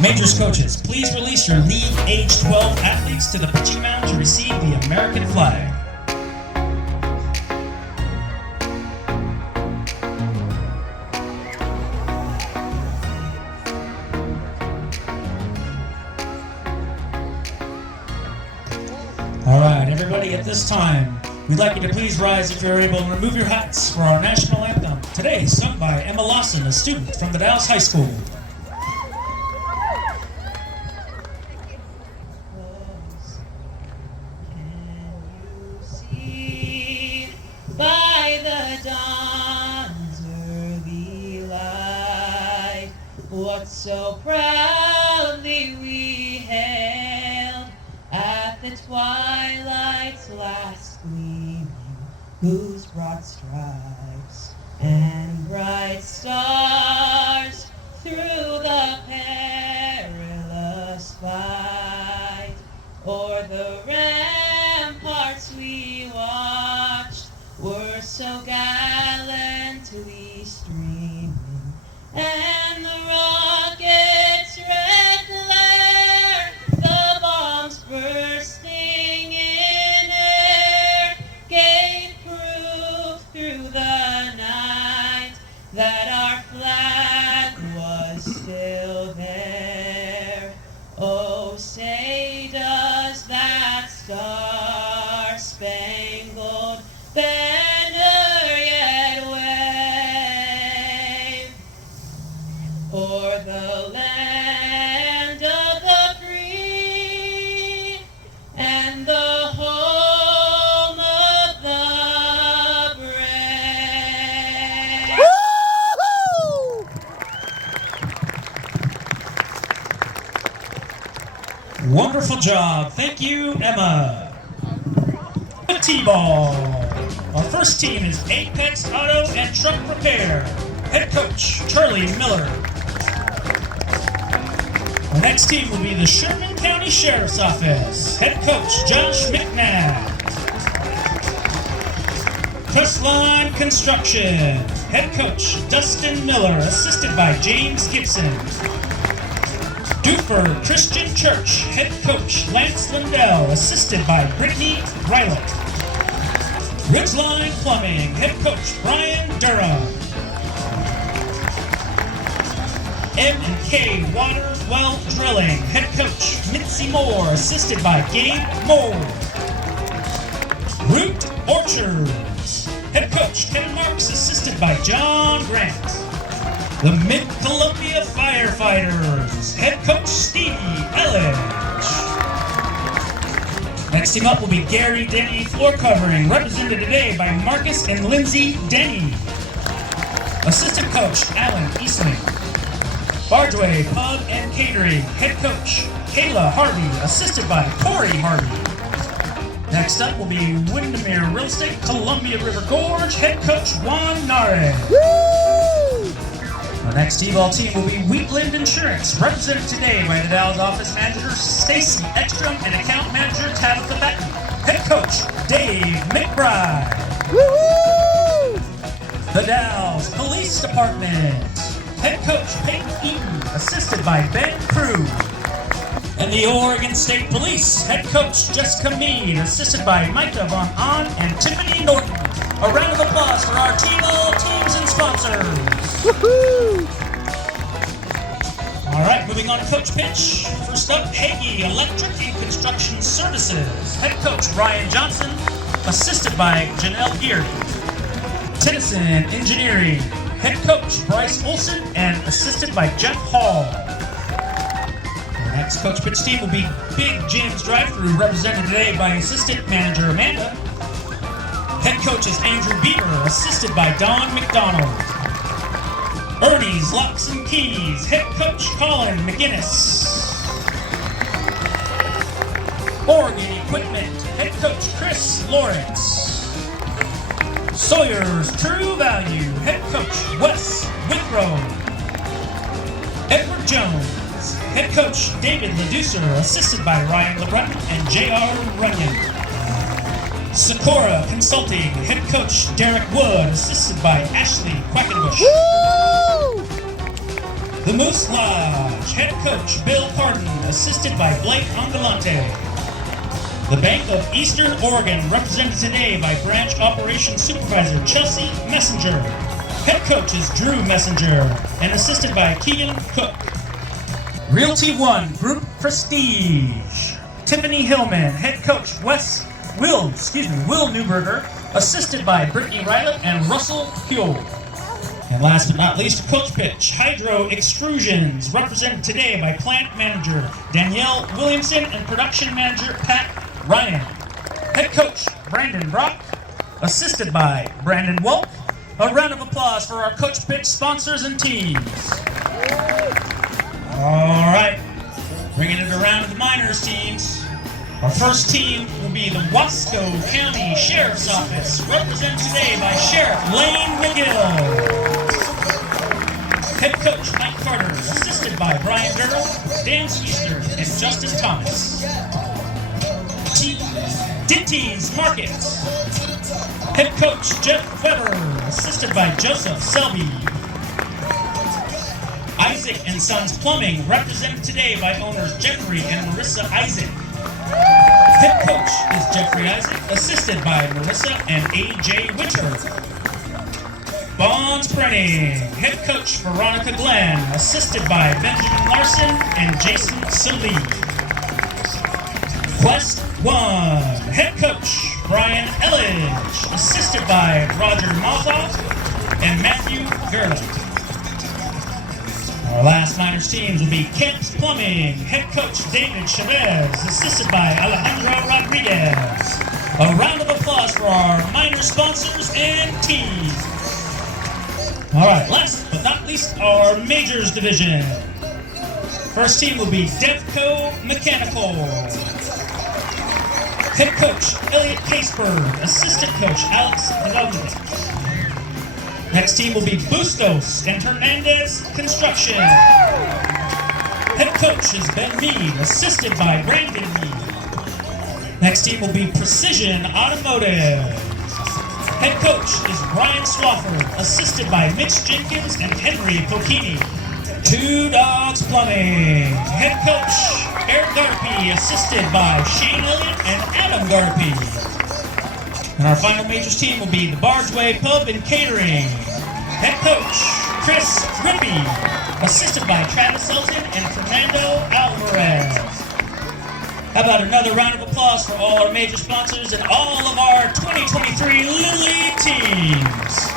Majors coaches, please release your league age 12 athletes to the pitching mound to receive the American flag. All right, everybody, at this time, we'd like you to please rise if you're able and remove your hats for our national anthem. Today, sung by Emma Lawson, a student from the Dalles High School. By the dawn's early light, what so proudly we hailed at the twilight's last gleaming, whose broad stripes and bright stars through the perilous fight o'er the ramparts we watched were so gallantly streaming, and the rocket's red glare, the bombs bursting in air, gave proof through the night that our flag was still there. Oh, say does that star-spangled banner yet wave o'er the land of the free and the home of the brave? Wonderful job. Thank you, Emma. The T-ball. Our first team is Apex Auto and Truck Repair. Head coach, Charlie Miller. The next team will be the Sherman County Sheriff's Office. Head coach, Josh McNabb. Crestline Construction. Head coach, Dustin Miller, assisted by James Gibson. Dufer Christian Church, head coach Lance Lindell, assisted by Brittany Rylick. Ridgeline Plumbing, head coach Brian Durham. M&K Water Well Drilling, head coach Mitzi Moore, assisted by Gabe Moore. Root Orchards, head coach Ken Marks, assisted by John Grant. The Mid-Columbia Firefighters, head coach Stevie Elledge. Next team up will be Gary Denny Floor Covering, represented today by Marcus and Lindsay Denny. Assistant coach Alan Eastling. Bargeway Pub and Catering, head coach Kayla Harvey, assisted by Corey Harvey. Next up will be Windermere Real Estate, Columbia River Gorge, head coach Juan Nare. The next T-ball team will be Wheatland Insurance, represented today by the Dalles office manager Stacy Ekstrom and account manager Tabitha Batten. Head coach Dave McBride. Woo-hoo! The Dalles Police Department. Head coach Peyton Eaton, assisted by Ben Crew. And the Oregon State Police, head coach Jessica Mead, assisted by Micah Von Ahn and Tiffany Norton. A round of applause for our T-ball teams and sponsors. Woohoo! All right, moving on to coach pitch. First up, Hagee Electric and Construction Services. Head coach Ryan Johnson, assisted by Janelle Geary. Tennyson Engineering. Head coach Bryce Olson and assisted by Jeff Hall. Our next coach pitch team will be Big Jim's Drive-Thru, represented today by assistant manager Amanda. Head coach is Andrew Bieber, assisted by Don McDonald. Ernie's Locks and Keys, head coach Colin McGinnis. Oregon Equipment, head coach Chris Lawrence. Sawyer's True Value, head coach Wes Withrow. Edward Jones, head coach David Leducer, assisted by Ryan LeBreton and J.R. Runyon. Socorro Consulting, head coach Derek Wood, assisted by Ashley Quackenbush. The Moose Lodge, head coach Bill Carden, assisted by Blake Angalante. The Bank of Eastern Oregon, represented today by Branch Operations Supervisor Chelsea Messenger. Head coach is Drew Messenger, and assisted by Keegan Cook. Realty One Group Prestige, Tiffany Hillman, head coach Will Newberger, assisted by Brittany Riley and Russell Huel. And last but not least, coach pitch, Hydro Extrusions, represented today by plant manager Danielle Williamson and production manager Pat Ryan. Head coach Brandon Brock, assisted by Brandon Wolk. A round of applause for our coach pitch sponsors and teams. All right, bringing it around to the minors teams. Our first team will be the Wasco County Sheriff's Office, represented today by Sheriff Lane McGill. Head coach Mike Carter, assisted by Brian Durrell, Dan Easter, and Justin Thomas. Dinty's Market. Head coach Jeff Weber, assisted by Joseph Selby. Isaac and Sons Plumbing, represented today by owners Jeffrey and Marissa Isaac. Head coach is Jeffrey Isaac, assisted by Marissa and A.J. Winter. Bonds Printing, head coach Veronica Glenn, assisted by Benjamin Larson and Jason Salee. Quest One, head coach Brian Elledge, assisted by Roger Malkoff and Matthew Gerland. Our last minors teams will be Kemp's Plumbing, head coach David Chavez, assisted by Alejandro Rodriguez. A round of applause for our minor sponsors and teams. All right, last but not least, our majors division. First team will be Devco Mechanical. Head coach Elliot Caseberg, assistant coach Alex Hidalgo. Next team will be Bustos and Hernandez Construction. Head coach is Ben Mead, assisted by Brandon Mead. Next team will be Precision Automotive. Head coach is Ryan Swafford, assisted by Mitch Jenkins and Henry Pocchini. Two Dogs Plumbing. Head coach Eric Garpy, assisted by Shane Elliott and Adam Garpy. And our final majors team will be the Bargeway Pub and Catering. Head coach Chris Grippy, assisted by Travis Sultan and Fernando Alvarez. How about another round of applause for all our major sponsors and all of our 2023 Lily teams.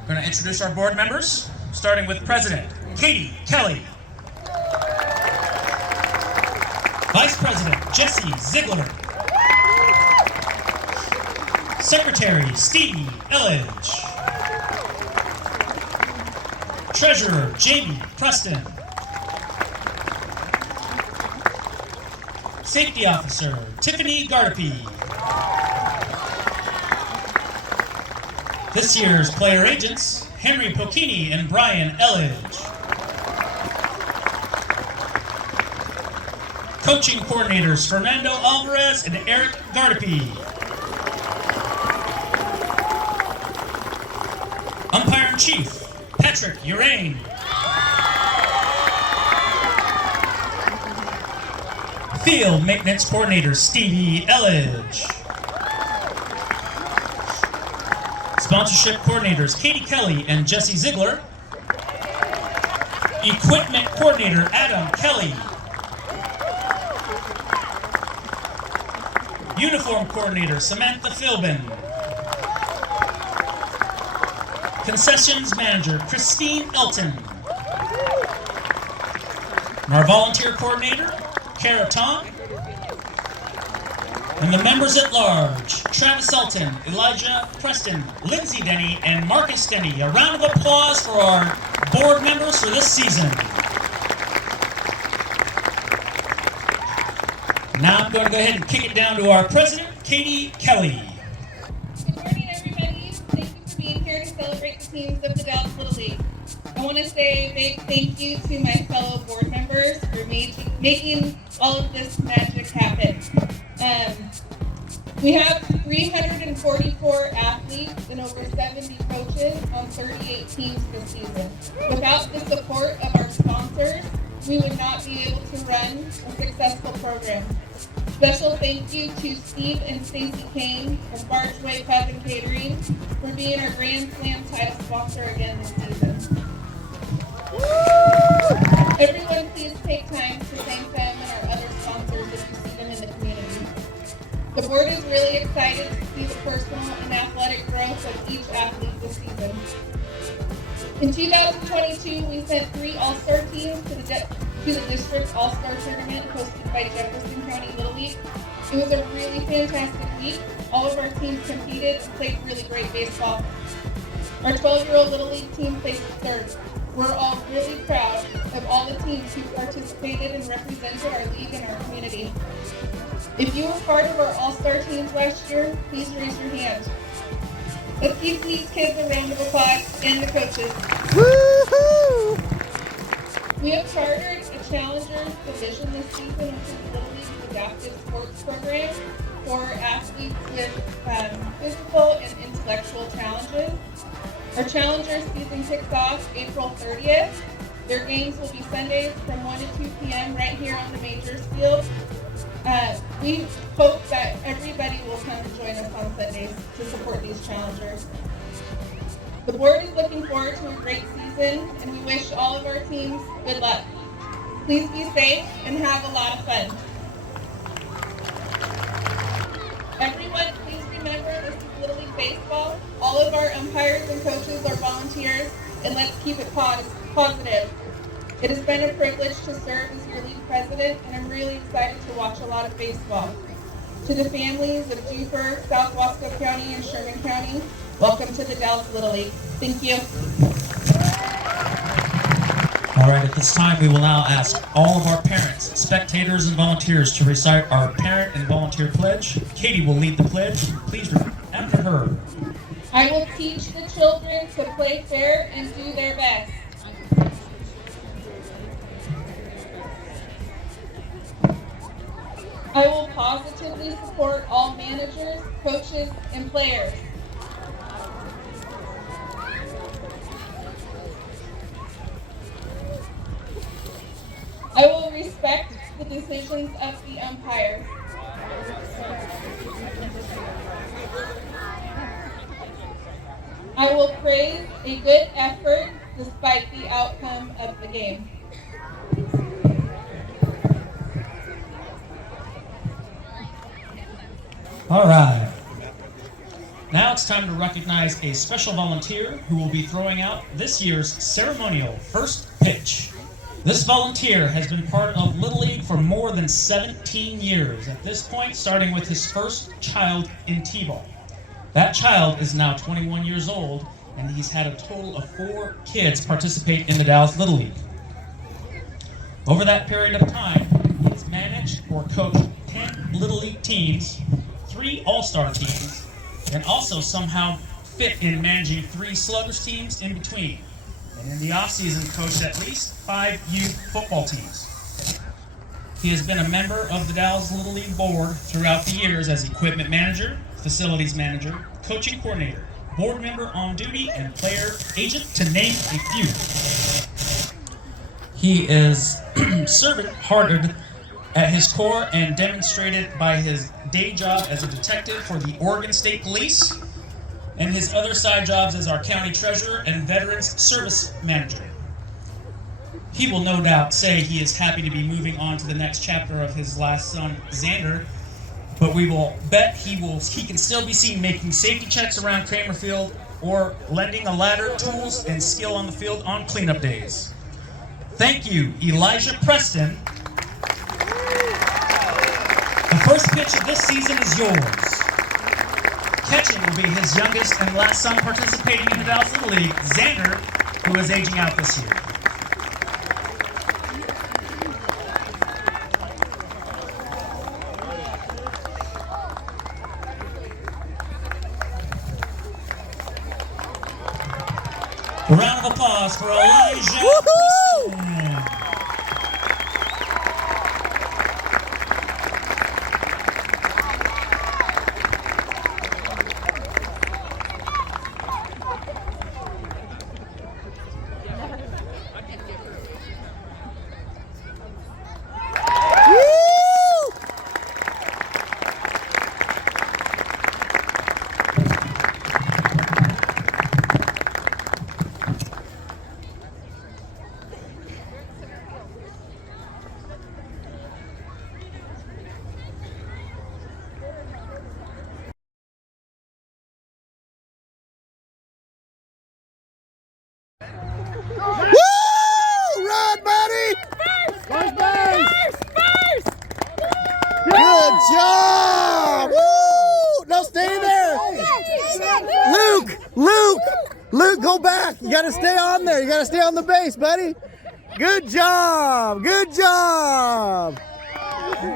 We're going to introduce our board members, starting with President Katie Kelly. Vice President Jesse Ziegler. Secretary Stevie Elledge. Treasurer Jamie Preston. Safety Officer Tiffany Garpy. This year's player agents Henry Pocchini and Brian Elledge. Coaching coordinators Fernando Alvarez and Eric Garpy. Umpire-in-Chief Patrick Urain. Field Maintenance Coordinator Stevie Elledge. Sponsorship Coordinators Katie Kelly and Jesse Ziegler. Equipment Coordinator Adam Kelly. Uniform Coordinator Samantha Philbin. Concessions Manager, Christine Elton. And our volunteer coordinator, Kara Tong. And the members at large, Travis Elton, Elijah Preston, Lindsay Denny, and Marcus Denny. A round of applause for our board members for this season. Now I'm going to go ahead and kick it down to our president, Katie Kelly. Good morning, everybody. Thank you for being here to celebrate the teams of the Dalles Little League. I want to say a big thank you to my fellow board members for making all of this magic happen. We have 344 athletes and over 70 coaches on 38 teams this season. Without the support of our sponsors, we would not be able to run a successful program. Special thank you to Steve and Stacy Kane of Bargeway Pub and Catering for being our Grand Slam title sponsor again this season. Everyone, please take time to thank them and our other sponsors if you see them in the community. The board is really excited to see the personal and athletic growth of each athlete this season. In 2022, we sent 3 All-Star teams to the district All-Star tournament hosted by Jefferson County Little League. It was a really fantastic week. All of our teams competed and played really great baseball. Our 12-year-old Little League team placed third. We're all really proud of all the teams who participated and represented our league and our community. If you were part of our All-Star teams last year, please raise your hand. Let's give these kids a round of applause and the coaches. Woohoo! We have chartered a Challengers division this season, which is the Little League's adaptive sports program for athletes with physical and intellectual challenges. Our Challengers season kicks off April 30th. Their games will be Sundays from 1 to 2 p.m. right here on the Majors Field. We hope that everybody will come and join us on Sundays to support these challengers. The board is looking forward to a great season, and we wish all of our teams good luck. Please be safe and have a lot of fun. Everyone, please remember this is Little League Baseball. All of our umpires and coaches are volunteers, and let's keep it positive. It has been a privilege to serve as your league president, and I'm really excited to watch a lot of baseball. To the families of Duper, South Wasco County, and Sherman County, welcome to the Dalles Little League. Thank you. All right, at this time, we will now ask all of our parents, spectators, and volunteers to recite our parent and volunteer pledge. Katie will lead the pledge. Please repeat after her. I will teach the children to play fair and do their best. I will positively support all managers, coaches, and players. I will respect the decisions of the umpire. I will praise a good effort despite the outcome of the game. All right. Now it's time to recognize a special volunteer who will be throwing out this year's ceremonial first pitch. This volunteer has been part of Little League for more than 17 years, at this point starting with his first child in T-ball. That child is now 21 years old, and he's had a total of 4 kids participate in the Dalles Little League. Over that period of time, he's managed or coached 10 Little League teams, 3 All-Star teams, and also somehow fit in managing 3 Sluggers teams in between. And in the off-season, coached at least 5 youth football teams. He has been a member of the Dalles Little League board throughout the years as equipment manager, facilities manager, coaching coordinator, board member on duty, and player agent, to name a few. He is servant-hearted at his core and demonstrated by his day job as a detective for the Oregon State Police and his other side jobs as our county treasurer and veterans service manager. He will no doubt say he is happy to be moving on to the next chapter of his last son, Xander, but we will bet he can still be seen making safety checks around Kramer Field or lending a ladder, tools, and skill on the field on cleanup days. Thank you, Elijah Preston. The first pitch of this season is yours. Catching will be his youngest and last son participating in the Dalles Little League, Xander, who is aging out this year. A round of applause for Elijah Preston. Woo! Run, buddy! First base! First! Good job! Woo! No, stay there! Luke, go back! You gotta stay on there. You gotta stay on the base, buddy. Good job! Good job! Woo!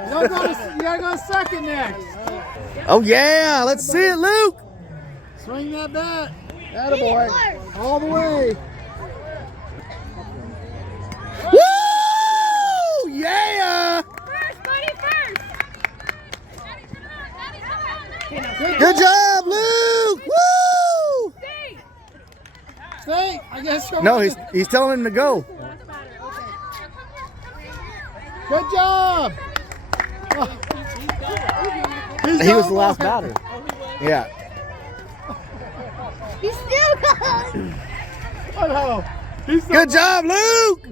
You gotta go second next. Oh yeah, let's see it, Luke. Swing that bat. Attaboy. All the way. Woo! Yeah! First, buddy, first. Good job, Luke! Woo! Stay. I guess. No, he's telling him to go. Good job. He was the last batter. Yeah. He's still going. Oh no. He's Good job, Luke!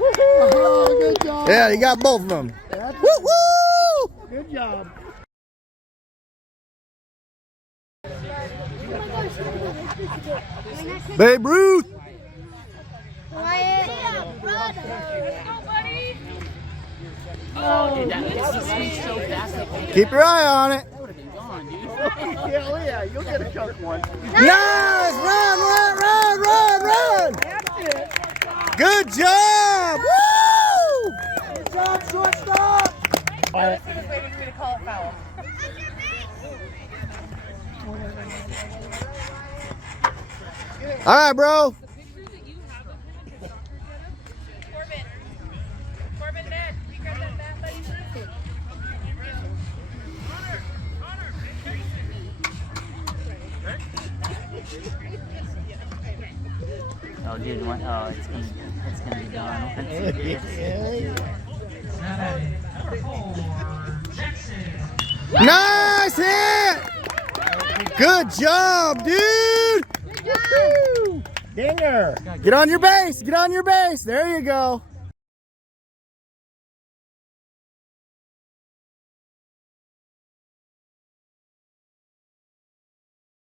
Oh, good job. Yeah, you got both of them. Woo woo! Good job. Babe Ruth! Keep your eye on it. Hell yeah, you'll get a chunk one. Nice! Run! Good job! Woo! Good job, shortstop. This is waiting for me to call it foul. All right, bro. Corbin, man, you grab that bat, buddy. Oh, dude, what? Oh, it's gonna be gone. Nice hit! Good job, dude! Dinger. Get on your base. Get on your base. There you go.